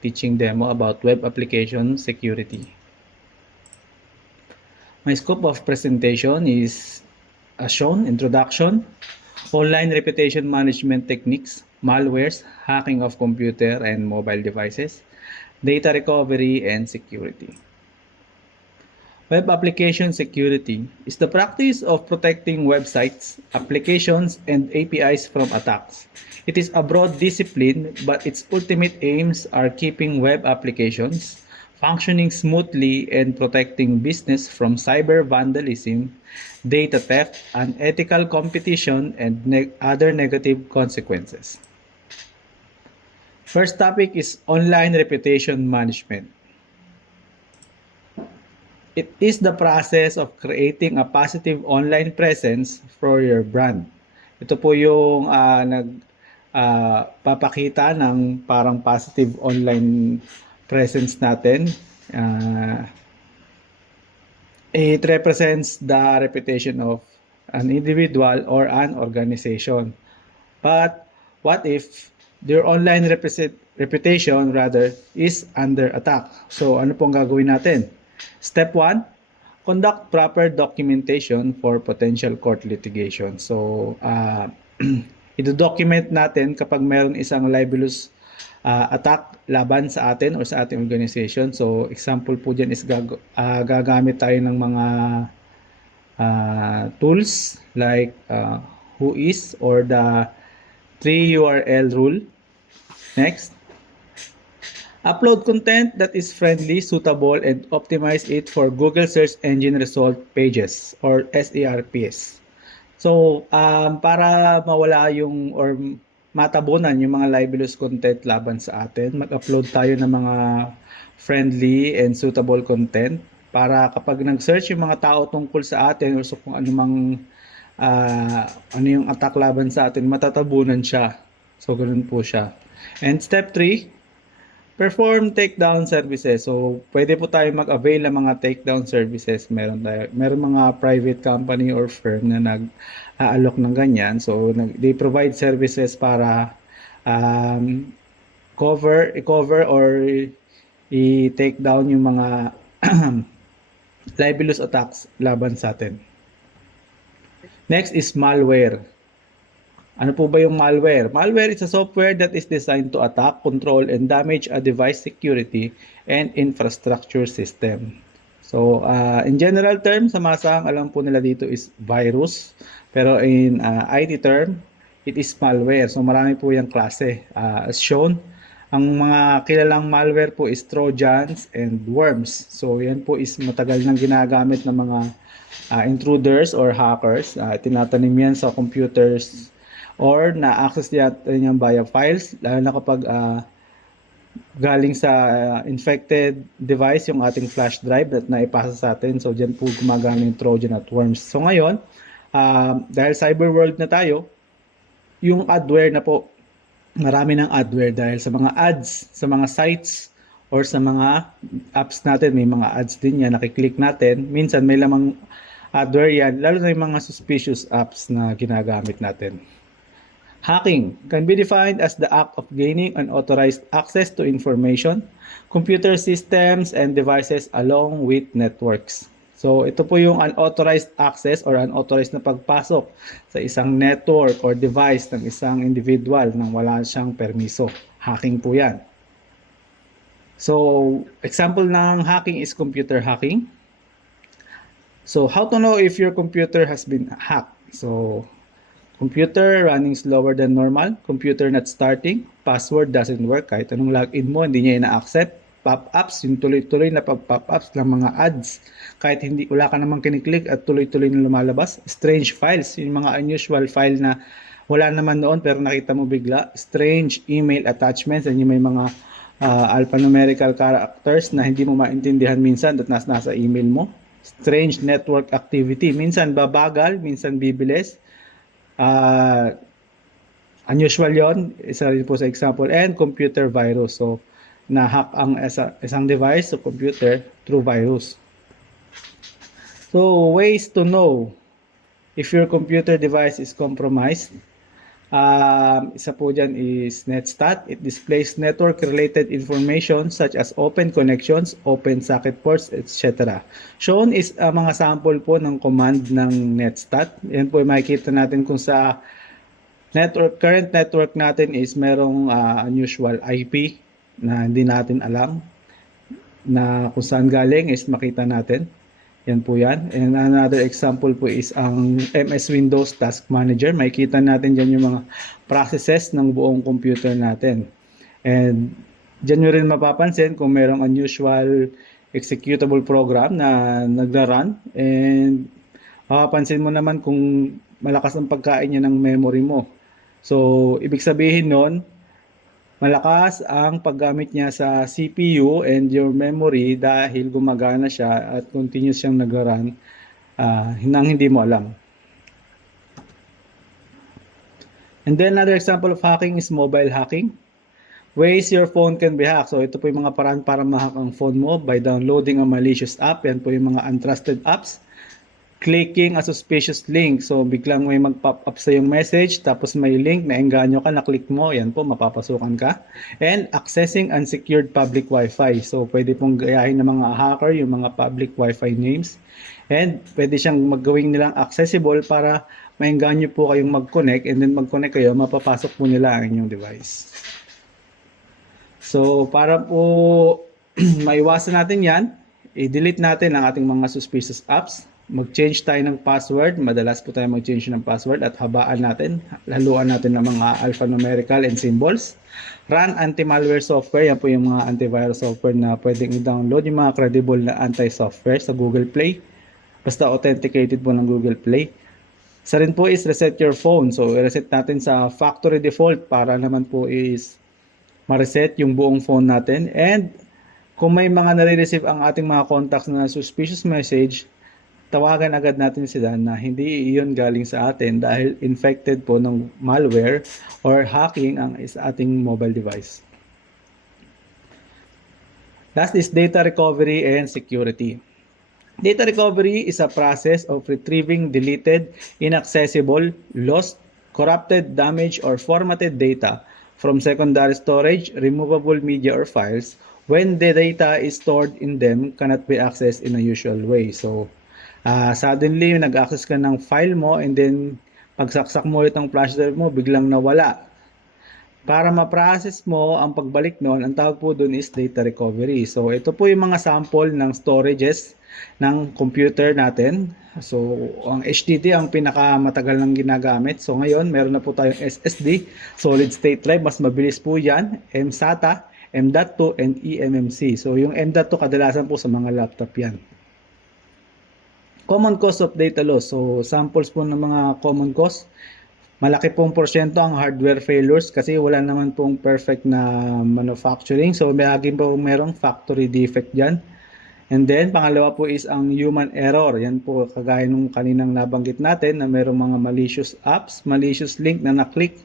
teaching demo about web application security. My scope of presentation is as shown: introduction, online reputation management techniques, malwares, hacking of computer and mobile devices, data recovery, and security. Web application security is the practice of protecting websites, applications, and APIs from attacks. It is a broad discipline, but its ultimate aims are keeping web applications functioning smoothly and protecting business from cyber vandalism, data theft, unethical competition, and other negative consequences. First topic is online reputation management. It is the process of creating a positive online presence for your brand. Ito po yung papakita ng parang positive online presence natin. It represents the reputation of an individual or an organization. But what if their online reputation rather is under attack? So ano pong gagawin natin? Step 1, conduct proper documentation for potential court litigation. So, i-document natin kapag meron isang libelous attack laban sa atin or sa ating organization. So, example po dyan is gagamit tayo ng mga tools like Whois or the 3URL rule. Next. Upload content that is friendly, suitable, and optimize it for Google Search Engine Result Pages or SERPs. So, para mawala yung or matabunan yung mga libelous content laban sa atin, mag-upload tayo ng mga friendly and suitable content para kapag nag-search yung mga tao tungkol sa atin or so kung anumang ano yung attack laban sa atin, matatabunan siya. So, ganoon po siya. And step 3, perform takedown services. So, pwede po tayo mag-avail ng mga takedown services. Meron mga private company or firm na nag-aalok ng ganyan. So, they provide services para i-cover or i-take down yung mga libelous attacks laban sa atin. Next is malware. Ano po ba yung malware? Malware is a software that is designed to attack, control, and damage a device security and infrastructure system. So, in general terms, sa masang alam po nila dito is virus. Pero in IT term, it is malware. So, marami po yung klase. As shown, ang mga kilalang malware po is trojans and worms. So, yan po is matagal nang ginagamit ng mga intruders or hackers. Tinatanim yan sa computers or na-access natin yung via files, lalo na kapag galing sa infected device yung ating flash drive at naipasa sa atin. So, dyan po gumagana yung Trojan at worms. So, ngayon, dahil cyber world na tayo, yung adware na po, marami ng adware dahil sa mga ads, sa mga sites, or sa mga apps natin, may mga ads din yan, nakiklik natin. Minsan may lamang adware yan, lalo na yung mga suspicious apps na ginagamit natin. Hacking can be defined as the act of gaining unauthorized access to information, computer systems, and devices along with networks. So, ito po yung unauthorized access or unauthorized na pagpasok sa isang network or device ng isang individual nang wala siyang permiso. Hacking po yan. So, example ng hacking is computer hacking. So, how to know if your computer has been hacked? So, computer running slower than normal, computer not starting, password doesn't work, kahit anong login mo, hindi niya ina-accept, pop-ups, yung tuloy-tuloy na pop-ups ng mga ads, kahit hindi, wala ka namang kiniklik at tuloy-tuloy na lumalabas, strange files, yung mga unusual file na wala naman noon pero nakita mo bigla, strange email attachments, and yung may mga alphanumerical characters na hindi mo maintindihan minsan at nasa email mo, strange network activity, minsan babagal, minsan bibilis, unusual yon, isa rin po sa example, and computer virus. So, na-hack ang isang device o computer through virus. So, ways to know if your computer device is compromised. Isa po dyan is NetStat. It displays network-related information such as open connections, open socket ports, etc. Shown is mga sample po ng command ng NetStat. Yan po makikita natin kung sa current network natin is merong unusual IP na hindi natin alam na kung saan galing is makita natin. Yan po yan. And another example po is ang MS Windows Task Manager. Makikita natin dyan yung mga processes ng buong computer natin. And dyan nyo rin mapapansin kung merong unusual executable program na nagra-run. And mapapansin mo naman kung malakas ang pagkain niya ng memory mo. So, ibig sabihin nun, malakas ang paggamit niya sa CPU and your memory dahil gumagana siya at continuous siyang nag-run nang hindi mo alam. And then another example of hacking is mobile hacking. Ways your phone can be hacked. So ito po yung mga paraan para ma-hack ang phone mo by downloading a malicious app. Yan po yung mga untrusted apps. Clicking a suspicious link. So, biglang may mag-pop up sa yung message, tapos may link, naengganyo ka, na-click mo, yan po, mapapasukan ka. And accessing unsecured public Wi-Fi. So, pwede pong gayahin ng mga hacker yung mga public Wi-Fi names. And pwede siyang maggawing nilang accessible para maengganyo po kayong mag-connect, and then mag-connect kayo, mapapasok po nila ang inyong device. So, para po maiwasan natin yan, i-delete natin ang ating mga suspicious apps. Mag-change tayo ng password. Madalas po tayo mag-change ng password at habaan natin. Laluan natin ng mga alphanumerical and symbols. Run anti-malware software. Yan po yung mga antivirus software na pwedeng i-download. Yung mga credible na anti-software sa Google Play. Basta authenticated po ng Google Play. Isa rin po is reset your phone. So, i-reset natin sa factory default para naman po is ma-reset yung buong phone natin. And kung may mga nare-receive ang ating mga contacts na suspicious message, tawagan agad natin sila na hindi iyon galing sa atin dahil infected po ng malware or hacking ang ating mobile device. Last is data recovery and security. Data recovery is a process of retrieving deleted, inaccessible, lost, corrupted, damaged, or formatted data from secondary storage, removable media or files when the data is stored in them cannot be accessed in a usual way. So, suddenly nag-access ka ng file mo and then pagsaksak mo ulit ang flash drive mo, biglang nawala. Para ma-process mo ang pagbalik noon, ang tawag po doon is data recovery. So ito po yung mga sample ng storages ng computer natin. So ang HDD ang pinakamatagal ng ginagamit. So ngayon meron na po tayong SSD, solid state drive, mas mabilis po yan, mSATA, M.2 and eMMC. So yung M.2 kadalasan po sa mga laptop yan. Common cause of data loss. So, samples po ng mga common cause. Malaki pong porsyento ang hardware failures kasi wala naman pong perfect na manufacturing. So, merong factory defect dyan. And then, pangalawa po is ang human error. Yan po, kagaya nung kaninang nabanggit natin na merong mga malicious apps, malicious link na na-click.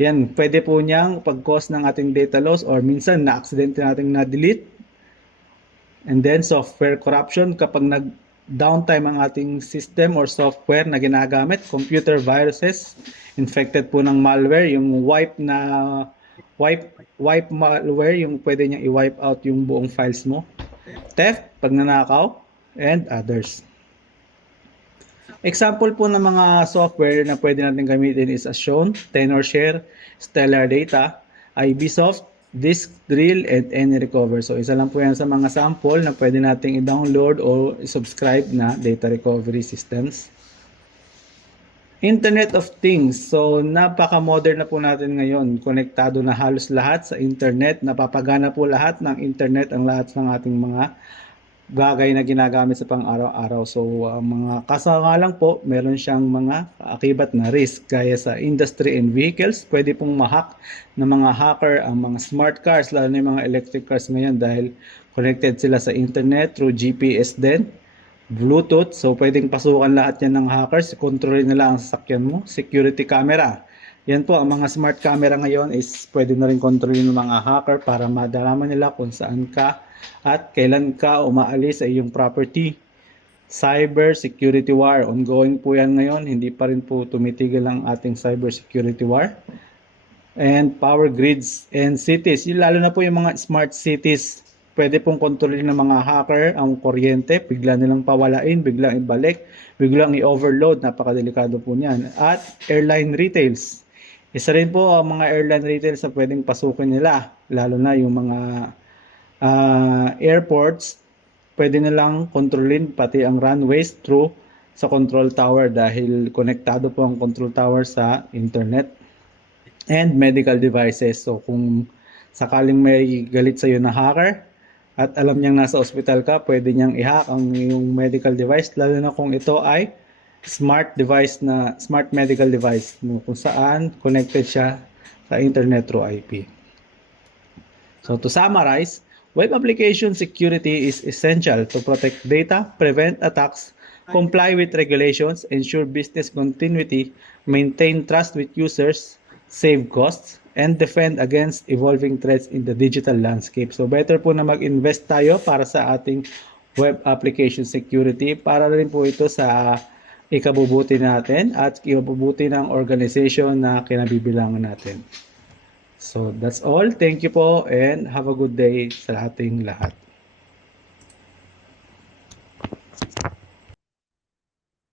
Yan, pwede po niyang pag-cause ng ating data loss or minsan na-accident nating na-delete. And then, software corruption kapag downtime ang ating system or software na ginagamit, computer viruses, infected po ng malware, yung wipe malware, yung pwede niyang i-wipe out yung buong files mo, theft, pagnanakaw, and others. Example po ng mga software na pwede natin gamitin is as shown, Tenorshare, Stellar Data, IBsoft, Disk Drill, and AnyRecover. So isa lang po yan sa mga sample na pwede nating i-download o i-subscribe na data recovery systems. Internet of Things. So napaka-modern na po natin ngayon. Konektado na halos lahat sa internet. Napapagana po lahat ng internet ang lahat ng ating mga bagay na ginagamit sa pang-araw-araw. So, mga kasama lang po, meron siyang mga kaakibat na risk. Gaya sa industry and vehicles, pwede pong ma-hack ng mga hacker ang mga smart cars, lalo na yung mga electric cars ngayon dahil connected sila sa internet through GPS din, Bluetooth. So, pwedeng pasukan lahat yan ng hackers. Kontrolin nila ang sasakyan mo. Security camera. Yan po, ang mga smart camera ngayon is pwede na rin kontrolin ng mga hacker para madalaman nila kung saan ka at kailan ka umaalis sa iyong property. cyber security war. Ongoing po yan ngayon. Hindi pa rin po tumitigil ang ating cyber security war. And power grids and cities. Lalo na po yung mga smart cities. Pwede pong kontrolin ng mga hacker ang kuryente. Bigla nilang pawalain, biglang ibalik, biglang i-overload. Napakadelikado po niyan. At airline retails. Isa rin po ang mga airline retails na pwedeng pasukin nila. Lalo na yung mga airports. Pwede nilang kontrolin pati ang runways through sa control tower dahil konektado po ang control tower sa internet. And medical devices. So kung sakaling may galit sa iyo na hacker at alam niyang nasa ospital ka, pwede niyang i-hack ang iyong medical device, lalo na kung ito ay smart medical device kung saan connected siya sa internet through IP. So to summarize, web application security is essential to protect data, prevent attacks, comply with regulations, ensure business continuity, maintain trust with users, save costs, and defend against evolving threats in the digital landscape. So better po na mag-invest tayo para sa ating web application security para rin po ito sa ikabubuti natin at ikabubuti ng organization na kinabibilangan natin. So that's all. Thank you po and have a good day sa ating lahat.